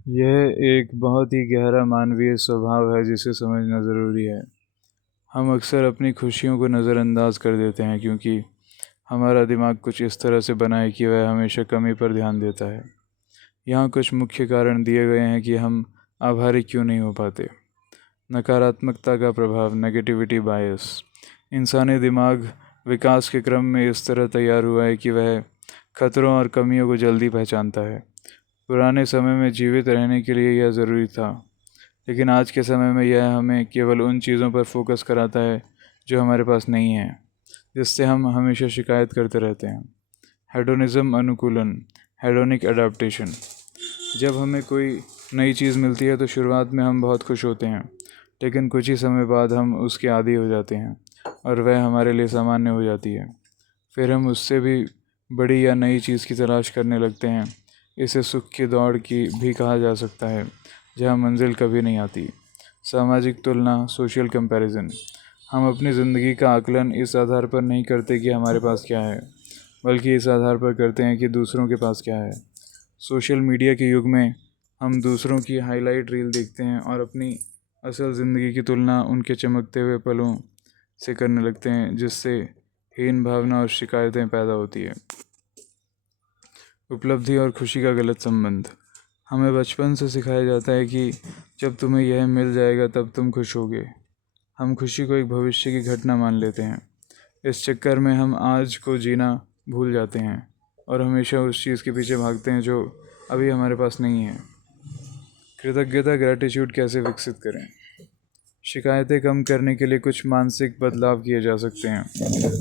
यह एक बहुत ही गहरा मानवीय स्वभाव है जिसे समझना ज़रूरी है। हम अक्सर अपनी खुशियों को नज़रअंदाज कर देते हैं क्योंकि हमारा दिमाग कुछ इस तरह से बना है कि वह हमेशा कमी पर ध्यान देता है। यहाँ कुछ मुख्य कारण दिए गए हैं कि हम आभारी क्यों नहीं हो पाते। नकारात्मकता का प्रभाव, नेगेटिविटी बायस। इंसानी दिमाग विकास के क्रम में इस तरह तैयार हुआ है कि वह खतरों और कमियों को जल्दी पहचानता है। पुराने समय में जीवित रहने के लिए यह ज़रूरी था, लेकिन आज के समय में यह हमें केवल उन चीज़ों पर फोकस कराता है जो हमारे पास नहीं है, जिससे हम हमेशा शिकायत करते रहते हैं। हेडोनिज़्म अनुकूलन, हेडोनिक अडाप्टेशन। जब हमें कोई नई चीज़ मिलती है तो शुरुआत में हम बहुत खुश होते हैं, लेकिन कुछ ही समय बाद हम उसके आदी हो जाते हैं और वह हमारे लिए सामान्य हो जाती है। फिर हम उससे भी बड़ी या नई चीज़ की तलाश करने लगते हैं। इसे सुख की दौड़ की भी कहा जा सकता है, जहाँ मंजिल कभी नहीं आती। सामाजिक तुलना, सोशल कंपैरिजन। हम अपनी ज़िंदगी का आकलन इस आधार पर नहीं करते कि हमारे पास क्या है, बल्कि इस आधार पर करते हैं कि दूसरों के पास क्या है। सोशल मीडिया के युग में हम दूसरों की हाईलाइट रील देखते हैं और अपनी असल ज़िंदगी की तुलना उनके चमकते हुए पलों से करने लगते हैं, जिससे हीन भावना और शिकायतें पैदा होती है। उपलब्धि और खुशी का गलत संबंध। हमें बचपन से सिखाया जाता है कि जब तुम्हें यह मिल जाएगा तब तुम खुश होगे। हम खुशी को एक भविष्य की घटना मान लेते हैं। इस चक्कर में हम आज को जीना भूल जाते हैं और हमेशा उस चीज़ के पीछे भागते हैं जो अभी हमारे पास नहीं है। कृतज्ञता, ग्रैटिट्यूड कैसे विकसित करें। शिकायतें कम करने के लिए कुछ मानसिक बदलाव किए जा सकते हैं।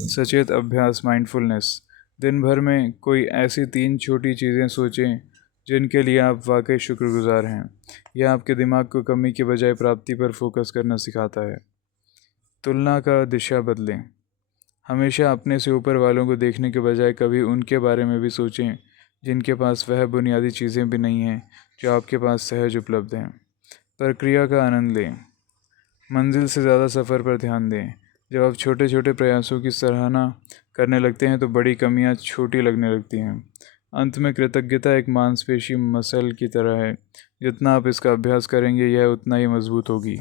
सचेत अभ्यास, माइंडफुलनेस। दिन भर में कोई ऐसी 3 छोटी चीज़ें सोचें जिनके लिए आप वाकई शुक्रगुजार हैं। यह आपके दिमाग को कमी के बजाय प्राप्ति पर फोकस करना सिखाता है। तुलना का दिशा बदलें। हमेशा अपने से ऊपर वालों को देखने के बजाय कभी उनके बारे में भी सोचें जिनके पास वह बुनियादी चीज़ें भी नहीं हैं जो आपके पास सहज उपलब्ध हैं। प्रक्रिया का आनंद लें, मंजिल से ज़्यादा सफ़र पर ध्यान दें। जब आप छोटे छोटे प्रयासों की सराहना करने लगते हैं तो बड़ी कमियां छोटी लगने लगती हैं। अंत में कृतज्ञता एक मांसपेशी मसल की तरह है, जितना आप इसका अभ्यास करेंगे यह उतना ही मजबूत होगी।